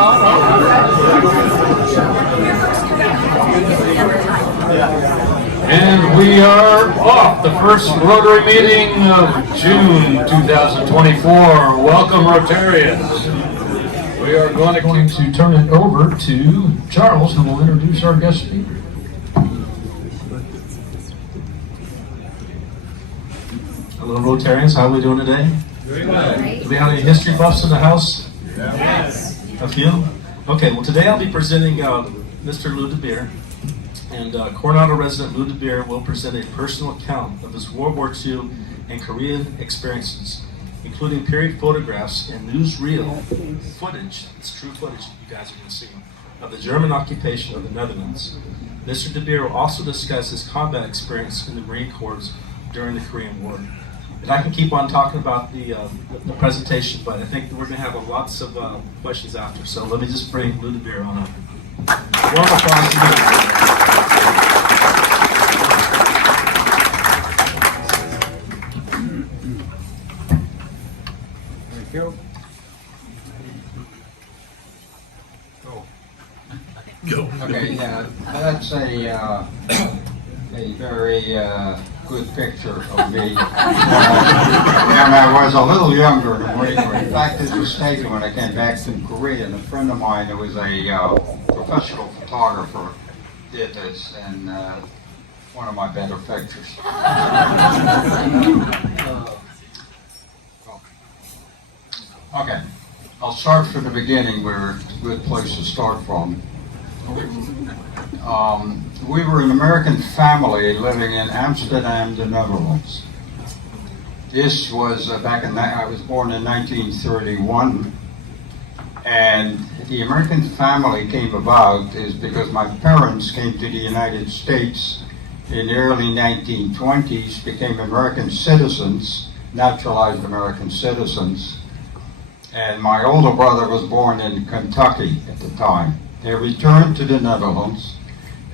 And we are off. The first Rotary meeting of June 2024. Welcome, Rotarians. We are going to turn it over to Charles, who will introduce our guest speaker. Hello, Rotarians. How are we doing today? Very well. Do we have any history buffs in the house? Yes. A few? Okay, well today I'll be presenting Mr. Lodewyk, and Coronado resident Lodewyk will present a personal account of his World War II and Korean experiences, including period photographs and newsreel footage, it's true footage you guys are going to see, of the German occupation of the Netherlands. Mr. Lodewyk will also discuss his combat experience in the Marine Corps during the Korean War. And I can keep on talking about the presentation, but I think we're going to have lots of questions after. So let me just bring Lodewyk on up. Warm applause to Thank you. Okay, yeah, that's a very good picture of me. And I was a little younger than we were. In fact, it was taken when I came back from Korea, and a friend of mine who was a professional photographer did this, and one of my better pictures. Okay, I'll start from the beginning where it's a good place to start from. We were an American family living in Amsterdam, the Netherlands. This was I was born in 1931, and the American family came about is because my parents came to the United States in the early 1920s, became American citizens, naturalized American citizens, and my older brother was born in Kentucky at the time. They returned to the Netherlands,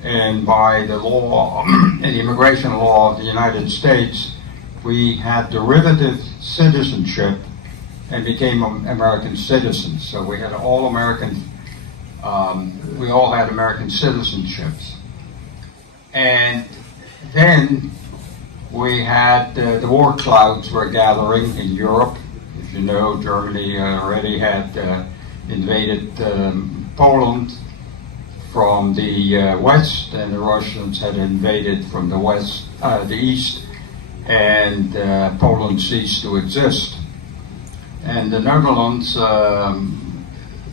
and by the law, the immigration law of the United States, we had derivative citizenship and became American citizens. So we had all American, we all had American citizenships. And then we had, the war clouds were gathering in Europe. As you know, Germany already had invaded Poland from the west, and the Russians had invaded from the west, the east, and Poland ceased to exist. And the Netherlands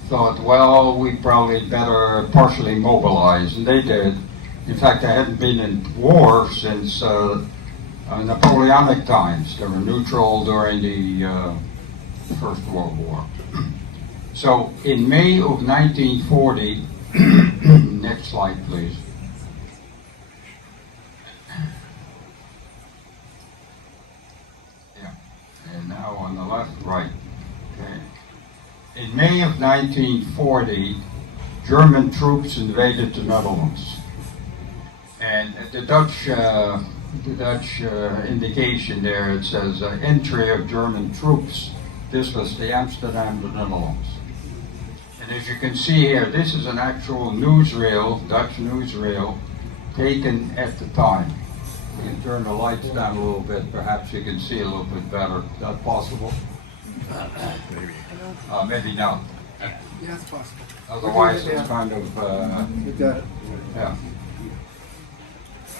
thought, well, we probably better partially mobilize, and they did. In fact, they hadn't been in war since Napoleonic times. They were neutral during the First World War. So in May of 1940, next slide please. Yeah, and now on the left, right. Okay. In May of 1940, German troops invaded the Netherlands. And the Dutch indication there, it says entry of German troops. This was the Amsterdam, the Netherlands. And as you can see here, this is an actual newsreel, Dutch newsreel, taken at the time. We can turn the lights down a little bit, perhaps you can see a little bit better. Is that possible? Maybe not. Yeah, it's possible. Otherwise, it's kind of, You got it. yeah.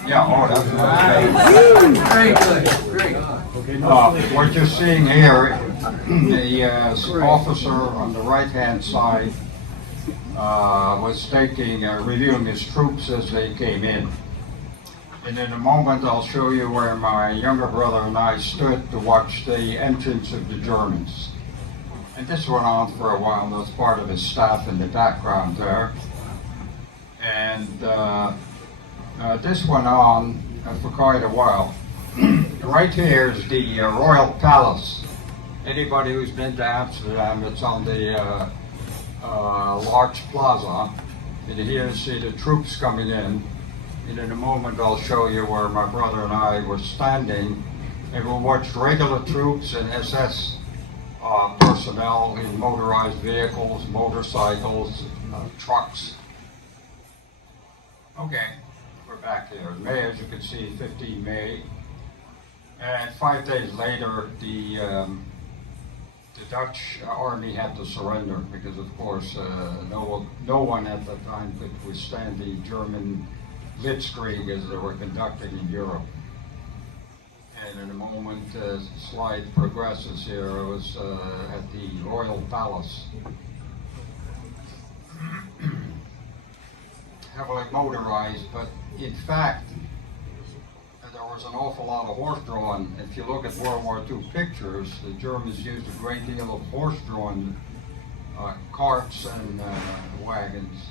Yeah, oh, that's Very good, great. what you're seeing here, the officer on the right-hand side was reviewing his troops as they came in. And in a moment, I'll show you where my younger brother and I stood to watch the entrance of the Germans. And this went on for a while. There was part of his staff in the background there. And this went on for quite a while. Right here is the Royal Palace. Anybody who's been to Amsterdam, it's on the large plaza. And here you see the troops coming in. And in a moment I'll show you where my brother and I were standing. And we watched regular troops and SS personnel in motorized vehicles, motorcycles, trucks. Okay, we're back here. May, as you can see, 15 May. And 5 days later, the Dutch army had to surrender because, of course, no one at the time could withstand the German blitzkrieg as they were conducting in Europe. And in a moment, slide progresses here, I was at the Royal Palace. Heavily motorized, but in fact, there was an awful lot of horse-drawn. If you look at World War II pictures, the Germans used a great deal of horse-drawn carts and wagons.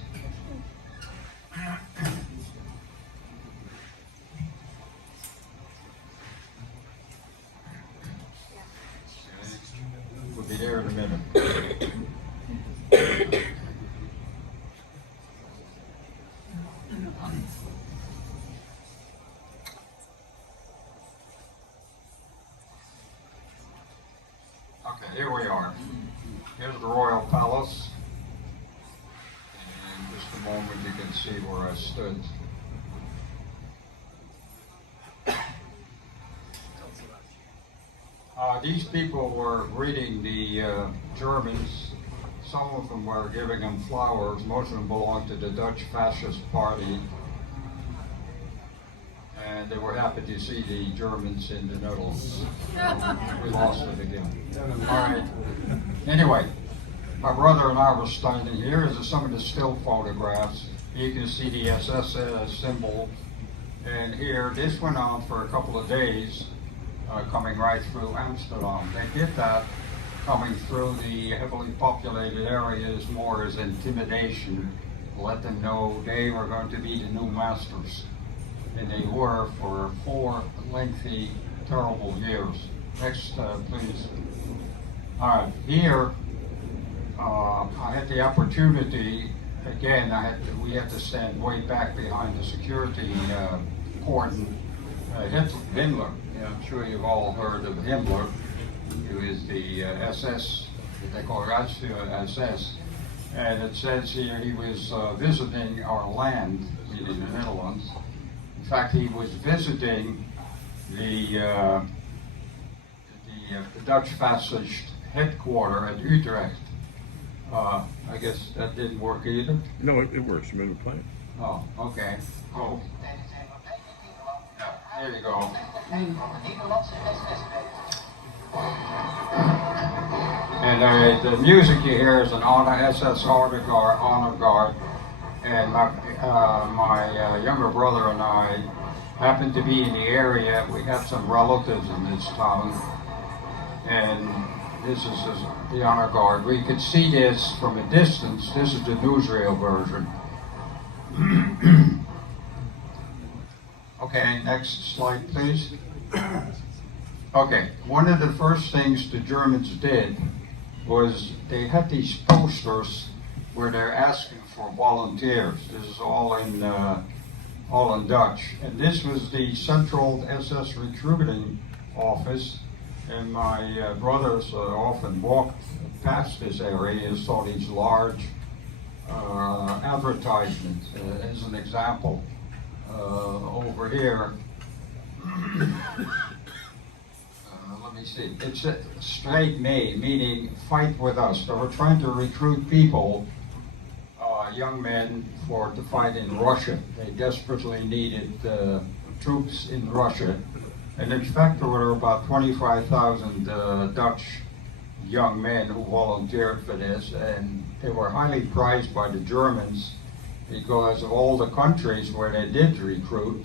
We'll be there in a minute. Okay, here we are. Here's the Royal Palace. And in just a moment you can see where I stood. These people were greeting the Germans. Some of them were giving them flowers. Most of them belonged to the Dutch Fascist Party. And they were happy to see the Germans in the Netherlands. We lost it again. All right. Anyway, my brother and I were standing here. These are some of the still photographs. You can see the SS symbol. And here, this went on for a couple of days, coming right through Amsterdam. They did that coming through the heavily populated areas more as intimidation, let them know they were going to be the new masters. And they were for 4 lengthy, terrible years. Next, please. All right, here, I had the opportunity, again, we had to stand way back behind the security cordon. Himmler, yeah, I'm sure you've all heard of Himmler, who is the SS, they call it SS. And it says here he was visiting our land in the Netherlands. In fact, he was visiting the Dutch fascist headquarters at Utrecht. I guess that didn't work either. No, it works. You remember playing? Oh, okay. Cool. Yeah, there you go. And the music you hear is an SS honor guard. And my younger brother and I happened to be in the area. We have some relatives in this town. And this is the honor guard. We could see this from a distance. This is the newsreel version. Okay, next slide, please. Okay, one of the first things the Germans did was they had these posters where they're asking for volunteers. This is all in Dutch. And this was the Central SS Recruiting Office. And my brothers often walked past this area and saw these large advertisements. As an example, over here, let me see, it's a straight May, meaning fight with us. So we're trying to recruit people, young men, to fight in Russia. They desperately needed troops in Russia. And in fact, there were about 25,000 Dutch young men who volunteered for this, and they were highly prized by the Germans because of all the countries where they did recruit.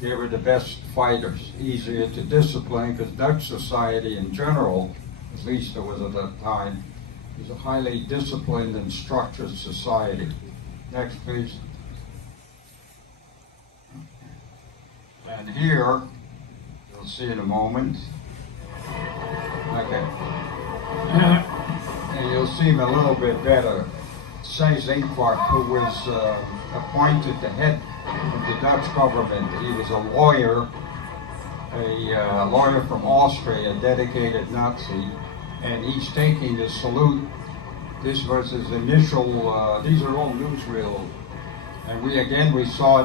They were the best fighters, easier to discipline, because Dutch society in general, at least it was at that time, was a highly disciplined and structured society. Next, please. And here, you'll see in a moment. Okay. And you'll see him a little bit better. Seys Inquart, who was appointed the head of the Dutch government. He was a lawyer from Austria, a dedicated Nazi, and he's taking the salute. This was his initial, these are all newsreel. And we saw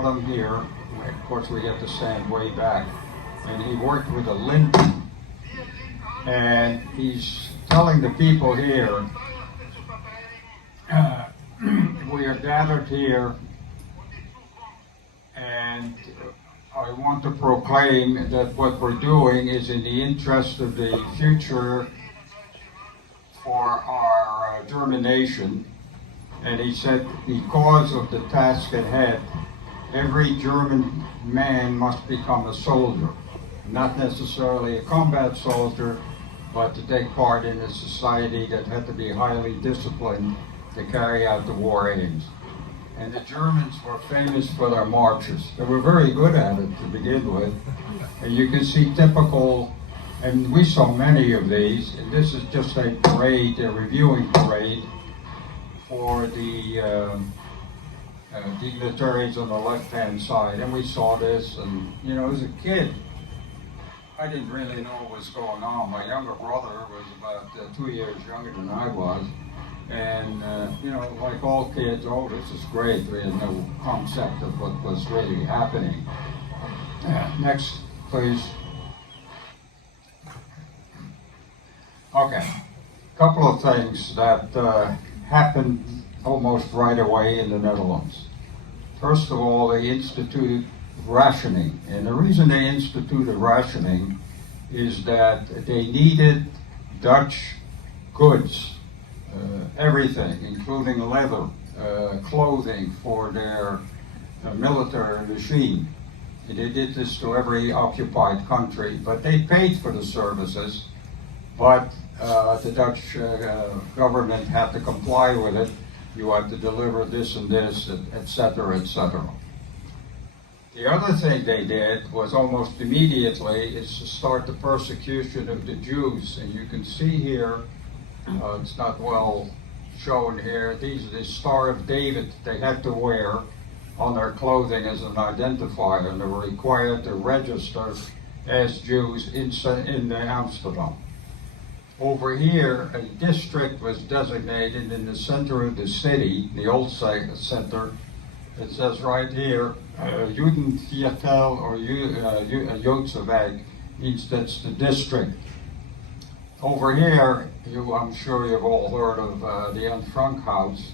them here. Of course, we had to stand way back. And he worked with a limp. And he's telling the people here, we are gathered here, and I want to proclaim that what we're doing is in the interest of the future for our German nation. And he said, because of the task ahead, every German man must become a soldier. Not necessarily a combat soldier, but to take part in a society that had to be highly disciplined to carry out the war aims. And the Germans were famous for their marches. They were very good at it to begin with. And you can see typical, and we saw many of these, and this is just a parade, a reviewing parade for the dignitaries on the left-hand side. And we saw this, and you know, as a kid, I didn't really know what was going on. My younger brother was about 2 years younger than I was. And, you know, like all kids, oh, this is great. We had no concept of what was really happening. Next, please. Okay. A couple of things that happened almost right away in the Netherlands. First of all, they instituted rationing. And the reason they instituted rationing is that they needed Dutch goods. Everything, including leather, clothing for their military regime. And they did this to every occupied country, but they paid for the services, but the Dutch government had to comply with it. You had to deliver this and this, etc., etc. The other thing they did was almost immediately is to start the persecution of the Jews, and you can see here, it's not well shown here. These are the Star of David they had to wear on their clothing as an identifier, and they were required to register as Jews in Amsterdam. Over here, a district was designated in the center of the city, the old center. It says right here, Judenviertel or Joodse Wijk, means that's the district. Over here, I'm sure you've all heard of the Anne Frank House.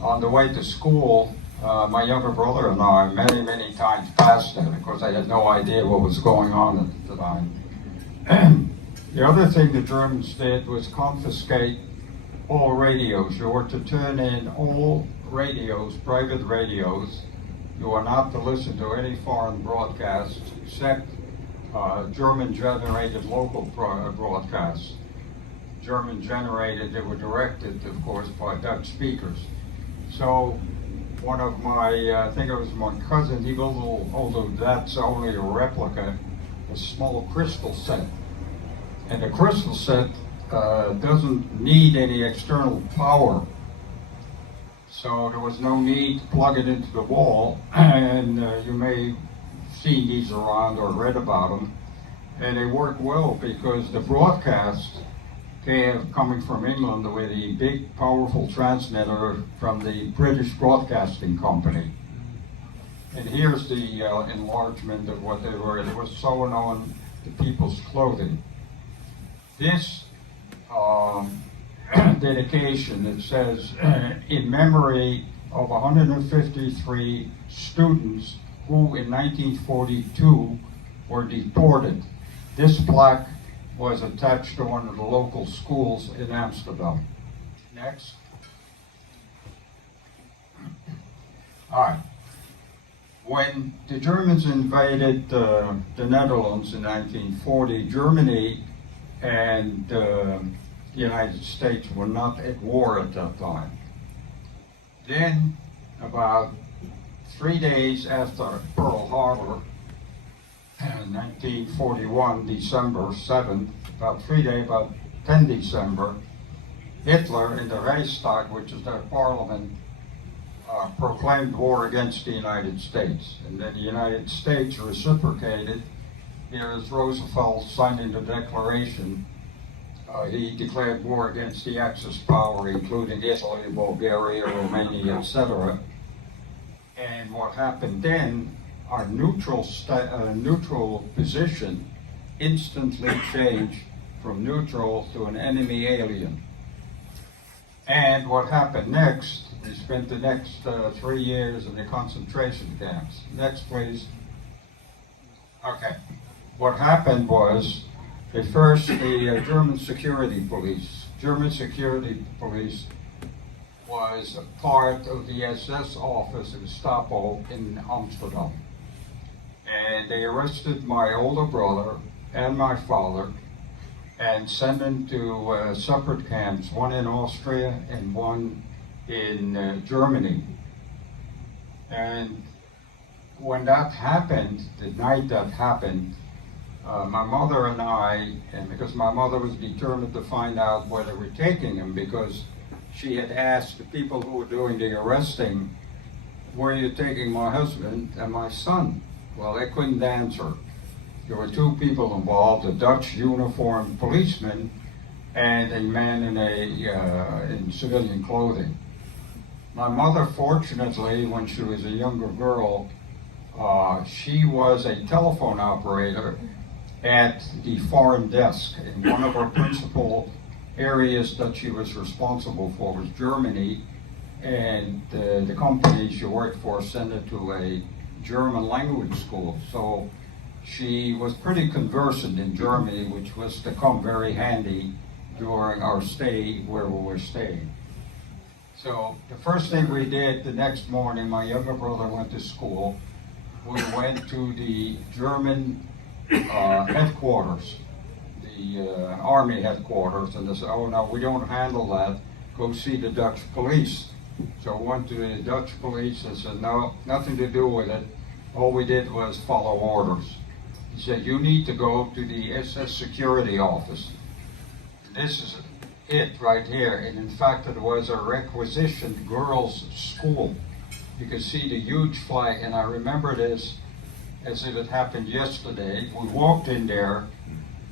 On the way to school, my younger brother and I many times passed it. Of course, I had no idea what was going on at the time. The other thing the Germans did was confiscate all radios. You were to turn in all radios, private radios. You are not to listen to any foreign broadcasts except German-generated local broadcasts. German-generated, they were directed, of course, by Dutch speakers. So one of my, I think it was my cousin, he built a little, although that's only a replica, a small crystal set. And the crystal set doesn't need any external power. So there was no need to plug it into the wall, and you may have seen these around or read about them. And they work well because the broadcast coming from England with a big powerful transmitter from the British Broadcasting Company. And here's the enlargement of what they were. They were sewing on the people's clothing. This dedication, it says, in memory of 153 students who in 1942 were deported. This plaque was attached to one of the local schools in Amsterdam. Next. All right. When the Germans invaded the Netherlands in 1940, Germany and the United States were not at war at that time. Then, about 3 days after Pearl Harbor, 1941, December 7th, about 10 December, Hitler in the Reichstag, which is their parliament, proclaimed war against the United States. And then the United States reciprocated. Here is Roosevelt signing the Declaration He declared war against the Axis power, including Italy, Bulgaria, Romania, etc. And what happened then, our neutral position instantly changed from neutral to an enemy alien. And what happened next, we spent the next 3 years in the concentration camps. Next, please. Okay. What happened was, at first, the German security police was a part of the SS office of Gestapo in Amsterdam. And they arrested my older brother and my father and sent them to separate camps, one in Austria and one in Germany. And when that happened, the night that happened, my mother and I, and because my mother was determined to find out where they were taking him, because she had asked the people who were doing the arresting, where are you taking my husband and my son? Well, they couldn't answer. There were two people involved, a Dutch uniformed policeman and a man in civilian clothing. My mother, fortunately, when she was a younger girl, she was a telephone operator at the foreign desk. And one of her principal areas that she was responsible for was Germany, and the company she worked for sent her to a German language school. So she was pretty conversant in Germany, which was to come very handy during our stay where we were staying. So the first thing we did the next morning, my younger brother went to school. We went to the German headquarters, the army headquarters, and they said, oh no, we don't handle that, go see the Dutch police. So I went to the Dutch police and said, no, nothing to do with it. All we did was follow orders. He said, you need to go to the SS security office. This is it right here. And in fact, it was a requisitioned girls' school. You can see the huge flag, and I remember this as if it happened yesterday. We walked in there,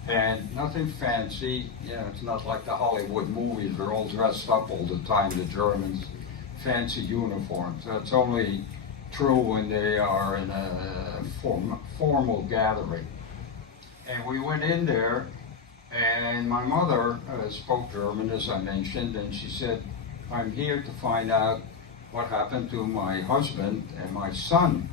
and nothing fancy. You know, it's not like the Hollywood movies. They're all dressed up all the time, the Germans, fancy uniforms. That's only true when they are in a formal gathering. And we went in there, and my mother spoke German, as I mentioned, and she said, I'm here to find out what happened to my husband and my son.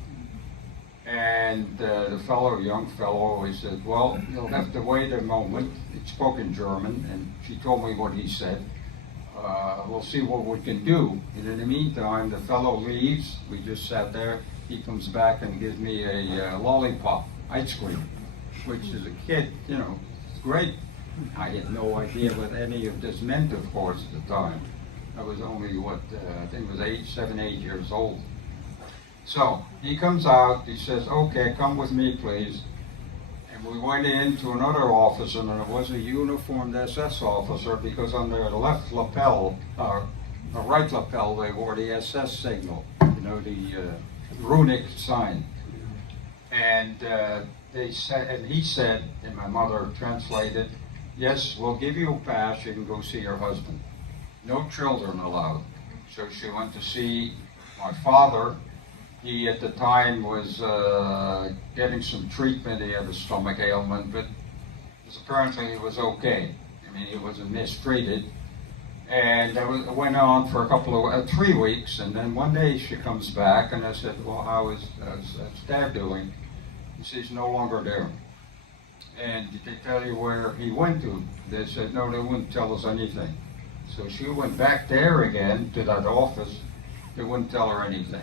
And the young fellow, he said, well, you'll have to wait a moment. He spoke in German, and she told me what he said. We'll see what we can do. And in the meantime, the fellow leaves. We just sat there. He comes back and gives me a lollipop, ice cream, which is a kid, you know, it's great. I had no idea what any of this meant, of course, at the time. I was only, I think it was 7, 8 years old. So he comes out, he says, okay, come with me, please. And we went into another office, and there was a uniformed SS officer, because on their left lapel, the right lapel, they wore the SS signal, you know, the runic sign. And he said, and my mother translated, yes, we'll give you a pass, you can go see your husband. No children allowed. So she went to see my father. He at the time was getting some treatment. He had a stomach ailment, but apparently he was okay. I mean, he wasn't mistreated. And that went on for 3 weeks, and then one day she comes back, and I said, well, how is Dad doing? He says, he's no longer there. And did they tell you where he went to? They said, no, they wouldn't tell us anything. So she went back there again to that office. They wouldn't tell her anything.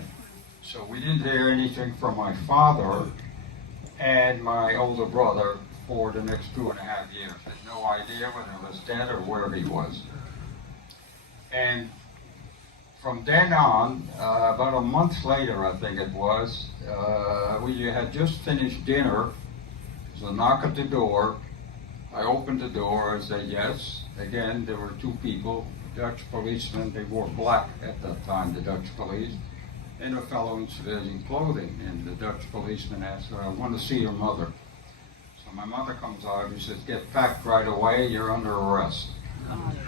So we didn't hear anything from my father and my older brother for the next 2.5 years. Had no idea whether he was dead or where he was. And from then on, about a month later, I think it was, we had just finished dinner. There was a knock at the door. I opened the door, I said yes. Again, there were 2 people, Dutch policemen. They wore black at that time, the Dutch police, and a fellow in civilian clothing. And the Dutch policeman asked her, I want to see your mother. So my mother comes out, he says, "Get packed right away, you're under arrest."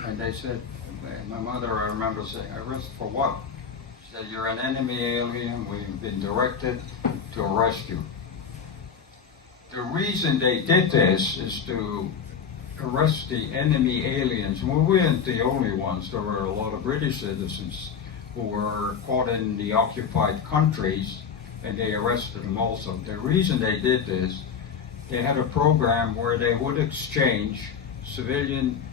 And they said, my mother, I remember saying, "Arrest for what?" She said, "You're an enemy alien, we've been directed to arrest you." The reason they did this is to arrest the enemy aliens. Well, we weren't the only ones. There were a lot of British citizens who were caught in the occupied countries, and they arrested them also. The reason they did this, they had a program where they would exchange civilian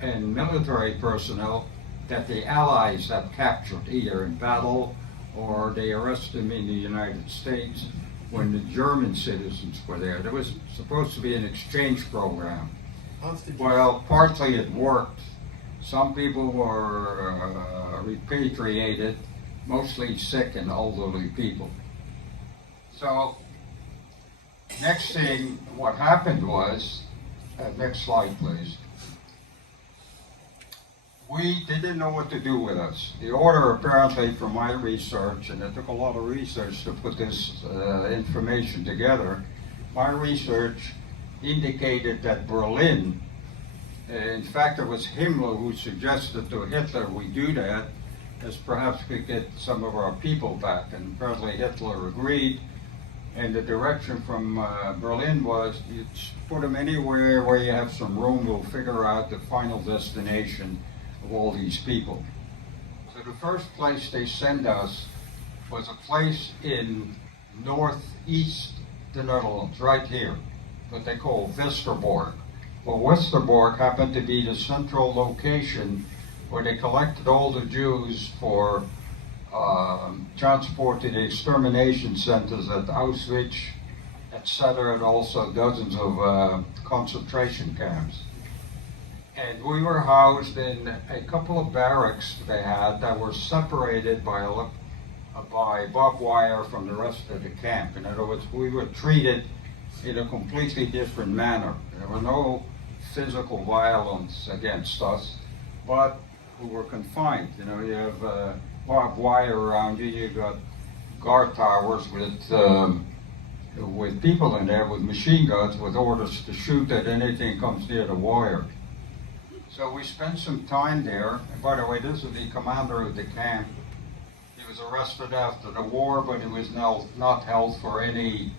and military personnel that the Allies had captured, either in battle or they arrested them in the United States when the German citizens were there. There was supposed to be an exchange program. Well, partly it worked. Some people were repatriated, mostly sick and elderly people. So, next thing, what happened was, next slide please. We didn't know what to do with us. The order, apparently from my research, and it took a lot of research to put this information together, my research indicated that Berlin, in fact it was Himmler who suggested to Hitler we do that, as perhaps we get some of our people back, and apparently Hitler agreed, and the direction from Berlin was, you put them anywhere where you have some room, we'll figure out the final destination of all these people. So the first place they sent us was a place in northeast the Netherlands, right here, what they call Westerbork. Well, Westerbork happened to be the central location where they collected all the Jews for transport to the extermination centers at Auschwitz, etc., and also dozens of concentration camps. And we were housed in a couple of barracks they had that were separated by barbed wire from the rest of the camp. In other words, we were treated in a completely different manner. There were no physical violence against us, but we were confined. You know, you have barbed wire around you, you got guard towers with people in there with machine guns with orders to shoot at anything comes near the wire. So we spent some time there. And by the way, this is the commander of the camp. He was arrested after the war, but he was now not held for any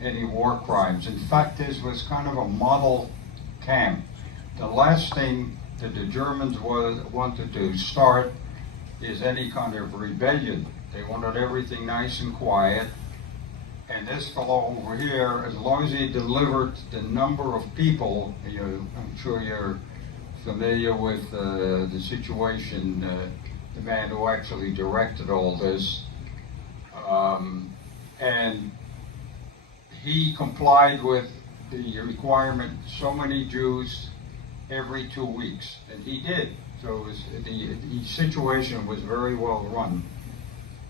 war crimes. In fact, this was kind of a model camp. The last thing that the Germans wanted to start is any kind of rebellion. They wanted everything nice and quiet. And this fellow over here, as long as he delivered the number of people, I'm sure you're familiar with the situation, the man who actually directed all this, and he complied with the requirement, so many Jews every 2 weeks, and he did. So the situation was very well run.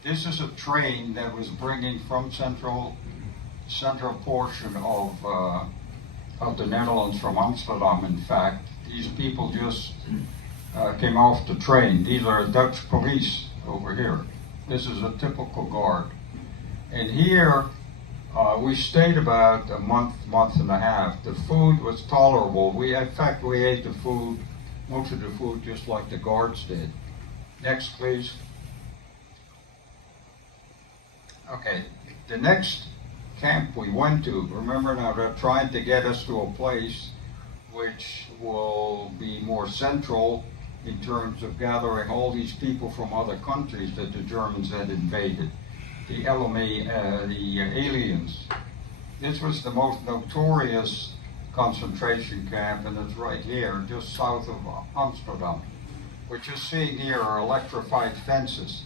This is a train that was bringing from central portion of the Netherlands, from Amsterdam, in fact. These people just came off the train. These are Dutch police over here. This is a typical guard. And here, we stayed about a month and a half. The food was tolerable. In fact, we ate the food, most of the food, just like the guards did. Next, please. Okay, the next camp we went to, remember now, they're trying to get us to a place which will be more central in terms of gathering all these people from other countries that the Germans had invaded. The aliens. This was the most notorious concentration camp, and it's right here, just south of Amsterdam. What you're seeing here are electrified fences.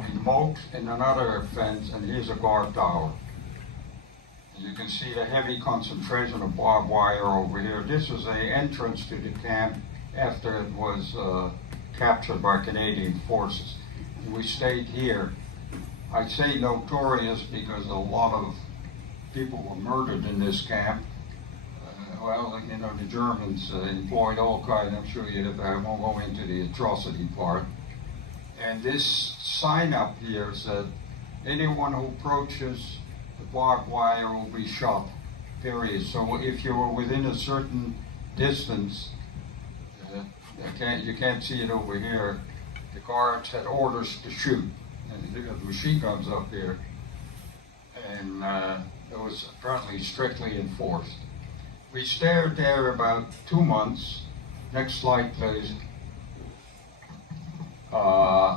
A moat and another fence, and here's a guard tower. You can see the heavy concentration of barbed wire over here. This was the entrance to the camp after it was captured by Canadian forces. We stayed here. I say notorious because a lot of people were murdered in this camp. The Germans employed all kinds, I'm sure I won't go into the atrocity part. And this sign up here said, anyone who approaches the barbed wire will be shot. period. So if you were within a certain distance, you can't see it over here, the guards had orders to shoot. And they got machine guns up here. And it was apparently strictly enforced. We stayed there about 2 months. Next slide, please.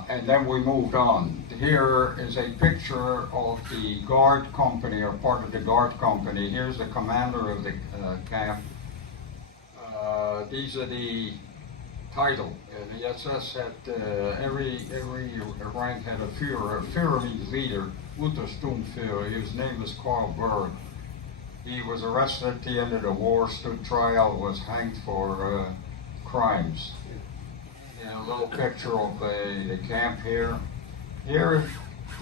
And then we moved on. Here is a picture of the guard company, or part of the guard company. Here's the commander of the camp. These are the title. The SS had every rank had a Führer. Führer means leader. Untersturmführer. His name was Karl Berg. He was arrested at the end of the war, stood trial, was hanged for crimes. And a little picture of the camp here. Here,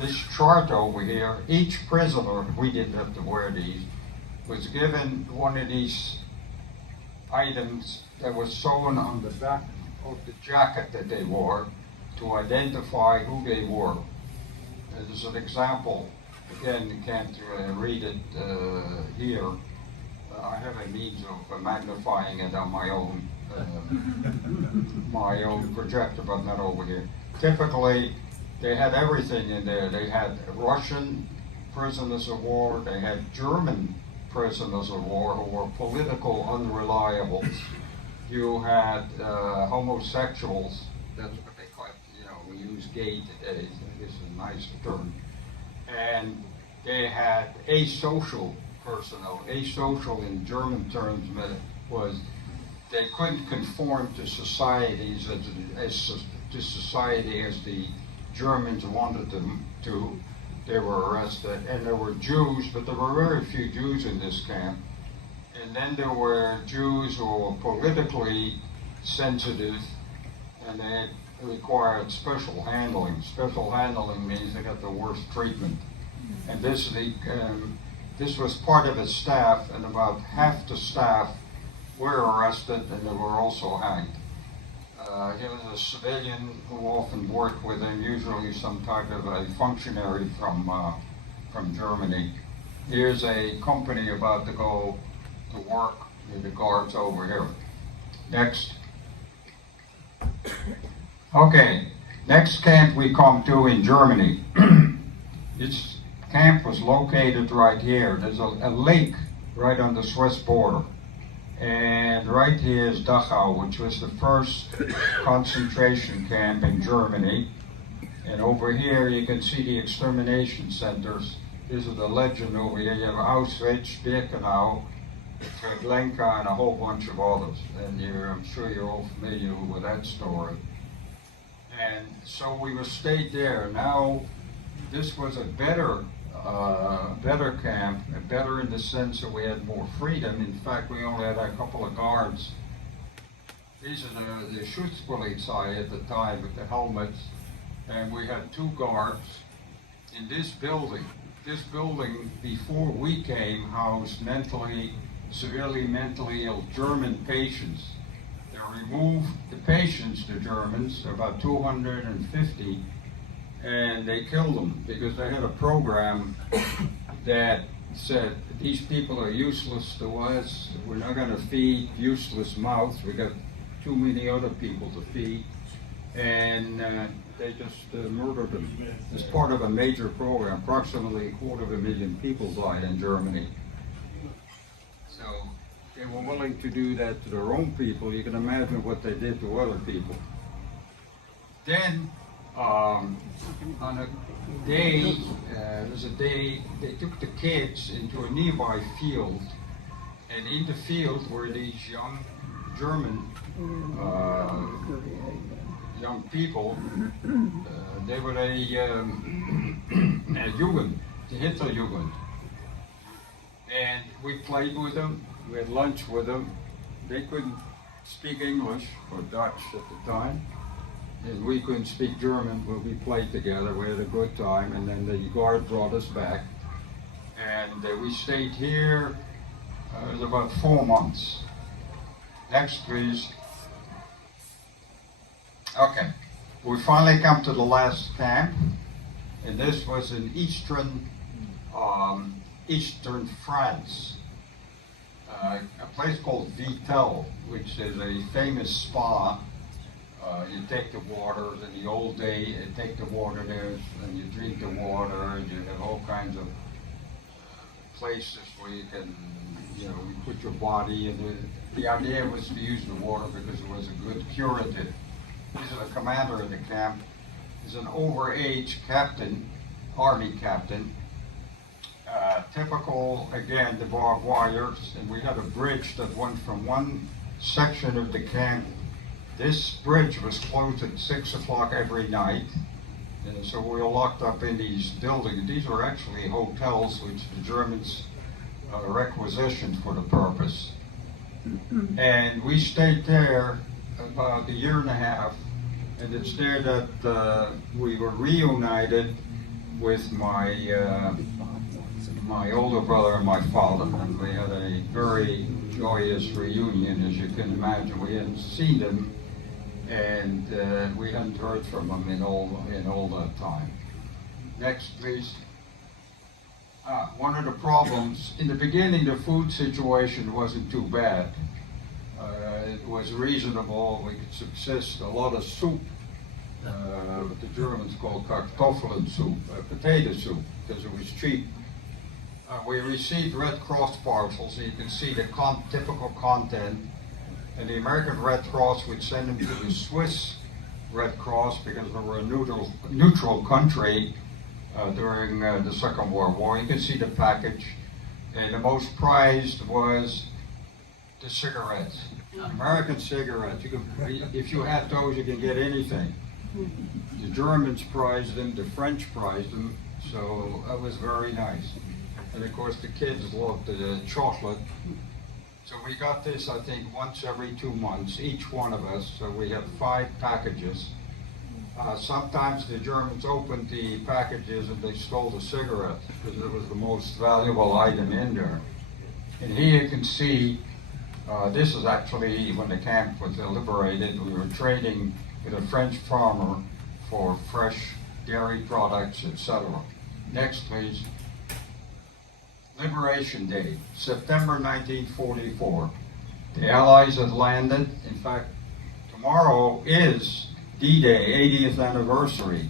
this chart over here, each prisoner, we didn't have to wear these, was given one of these items that was sewn on the back of the jacket that they wore to identify who they were. As an example, again, you can't read it here. I have a means of magnifying it on my own projector, but not over here. Typically, they had everything in there. They had Russian prisoners of war. They had German prisoners of war who were political unreliables. You had homosexuals. That's what they call it. You know, we use gay today. This is a nice term. And they had asocial personnel. Asocial in German terms was they couldn't conform to societies to society as the Germans wanted them to. They were arrested, and there were Jews, but there were very few Jews in this camp. And then there were Jews who were politically sensitive, and they required special handling. Special handling means they got the worst treatment. And this was part of his staff, and about half the staff were arrested, and they were also hanged. He was a civilian who often worked with him, usually some type of a functionary from Germany. Here's a company about to go to work with the guards over here. Next. Okay, next camp we come to in Germany. This camp was located right here. There's a lake right on the Swiss border. And right here is Dachau, which was the first concentration camp in Germany. And over here you can see the extermination centers. This is the legend over here. You have Auschwitz, Birkenau, Treblinka, and a whole bunch of others. And I'm sure you're all familiar with that story. And so we were stayed there. Now, this was a better camp, better in the sense that we had more freedom. In fact, we only had a couple of guards. These are the Schutzpolizei at the time with the helmets, and we had 2 guards in this building. This building, before we came, housed severely mentally ill German patients. They removed the patients, the Germans, about 250, and they killed them because they had a program that said, these people are useless to us, we're not going to feed useless mouths, we got too many other people to feed, and they just murdered them. As part of a major program, approximately 250,000 people died in Germany. So they were willing to do that to their own people. You can imagine what they did to other people. Then, on a day, they took the kids into a nearby field, and in the field were these young German young people. They were a Jugend, the Hitler Jugend. And we played with them, we had lunch with them. They couldn't speak English or Dutch at the time, and we couldn't speak German, but we played together, we had a good time, and then the guard brought us back. And we stayed here, it was about 4 months. Next, please. Okay, we finally come to the last camp, and this was in eastern France. a place called Vitel, which is a famous spa. You take the water, in the old day, you take the water there, and you drink the water, and you have all kinds of places where you can, you put your body in. The idea was to use the water because it was a good curative. This is the commander of the camp. He's an overage captain, army captain. Typical, again, the barbed wires, and we had a bridge that went from one section of the camp. This bridge was closed at 6 o'clock every night, and so we were locked up in these buildings. These were actually hotels which the Germans requisitioned for the purpose. And we stayed there about a year and a half, and it's there that we were reunited with my older brother and my father, and we had a very joyous reunion, as you can imagine. We hadn't seen them, and we hadn't heard from them in all that time. Next, please. One of the problems, in the beginning, the food situation wasn't too bad. It was reasonable, we could subsist. A lot of soup, what the Germans call kartoffeln soup, potato soup, because it was cheap. We received Red Cross parcels, and you can see the typical content. And the American Red Cross would send them to the Swiss Red Cross because they were a neutral country during the Second World War. You can see the package. And the most prized was the cigarettes. American cigarettes. If you have those, you can get anything. The Germans prized them, the French prized them, so that was very nice. And of course the kids loved the chocolate. So we got this, I think, once every 2 months, each one of us. So we had 5 packages. Sometimes the Germans opened the packages and they stole the cigarette because it was the most valuable item in there. And here you can see, this is actually when the camp was liberated. We were trading with a French farmer for fresh dairy products, etc. Next, please. Liberation Day, September 1944. The Allies had landed. In fact, tomorrow is D-Day, 80th anniversary.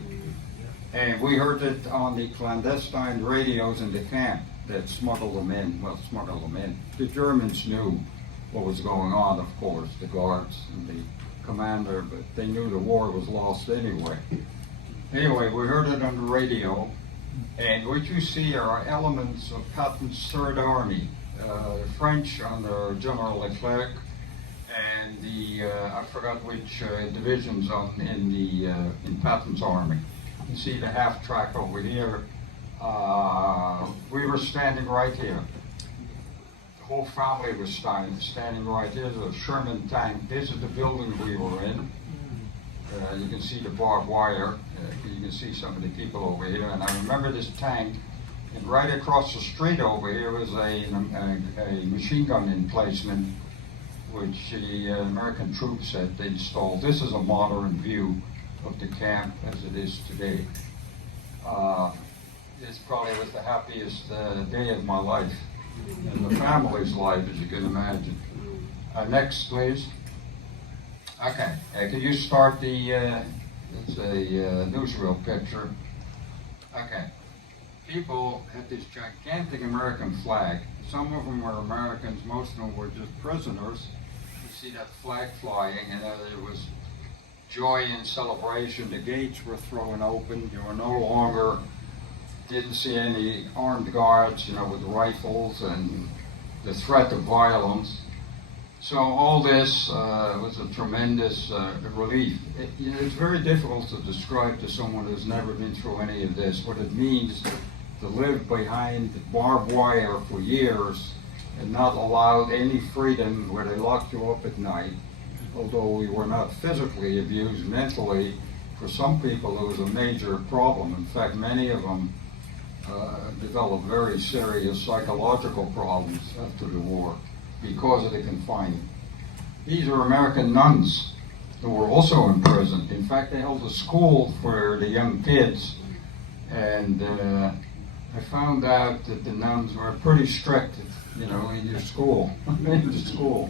And we heard it on the clandestine radios in the camp that smuggled them in. The Germans knew what was going on, of course, the guards and the commander, but they knew the war was lost anyway. Anyway, we heard it on the radio. And what you see are elements of Patton's Third Army, the French under General Leclerc, and the I forgot which divisions in Patton's army. You see the half track over here. We were standing right here. The whole family was standing right here. There's a Sherman tank. This is the building we were in. You can see the barbed wire. You can see some of the people over here. And I remember this tank. And right across the street over here was a machine gun emplacement, which the American troops had installed. This is a modern view of the camp as it is today. This probably was the happiest day of my life, and the family's life, as you can imagine. Next, please. Okay, can you start the, it's a newsreel picture. Okay, people had this gigantic American flag. Some of them were Americans, most of them were just prisoners. You see that flag flying, and there was joy and celebration. The gates were thrown open. You were no longer, didn't see any armed guards, with rifles and the threat of violence. So all this was a tremendous relief. It's very difficult to describe to someone who's never been through any of this what it means to live behind barbed wire for years and not allowed any freedom, where they locked you up at night. Although we were not physically abused, mentally, for some people it was a major problem. In fact, many of them developed very serious psychological problems after the war because of the confinement. These are American nuns who were also imprisoned. In fact, they held a school for the young kids, and I found out that the nuns were pretty strict, you know, in your school, in the school.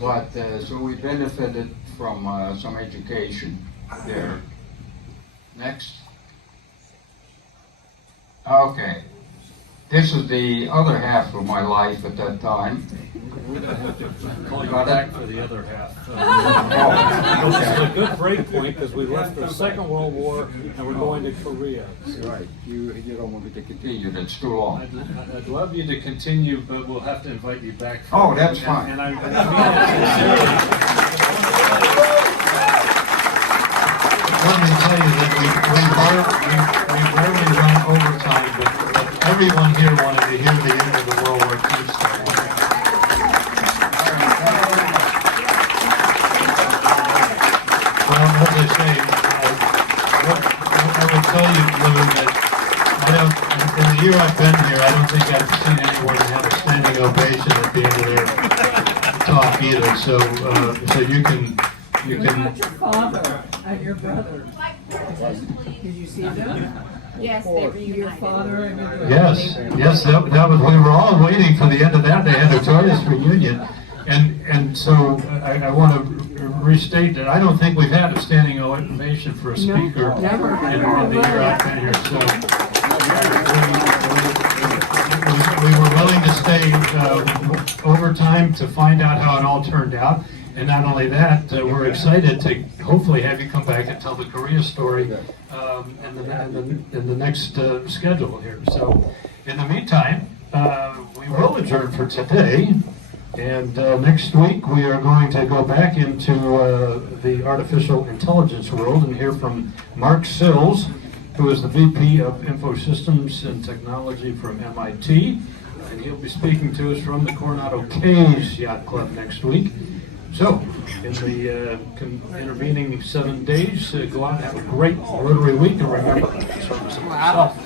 But, so we benefited from some education there. Next. Okay. This is the other half of my life at that time. Call you Got back it? for the other half. Oh, This is a okay. good break point because we left the Second World War and we're going to Korea. Right, you don't want me to continue. Continued, it's too long. I'd love you to continue, but we'll have to invite you back. for- Oh, that's fine. And I mean it sincerely. Let me tell you that we rarely run overtime, but everyone here wanted to hear the end of the World War II story. Well, as I say, I will tell you, Lou, that in the year I've been here, I don't think I've seen anyone have a standing ovation at the end of their talk either, so you can. What about your father and your brother? Did you see them? Yes, they Your reunited. father and your brother? Yes, that was, we were all waiting for the end of that. They had a joyous reunion. And so I want to restate that I don't think we've had a standing ovation for a speaker never. in the year I've been here. So we were willing to stay overtime to find out how it all turned out. And not only that, we're excited to hopefully have you come back and tell the Korea story in the next schedule here. So in the meantime, we will adjourn for today. And next week we are going to go back into the artificial intelligence world and hear from Mark Sills, who is the VP of Infosystems and Technology from MIT. And he'll be speaking to us from the Coronado Cays Yacht Club next week. So, in the intervening 7 days, go out and have a great Rotary week, and remember, service of yourself.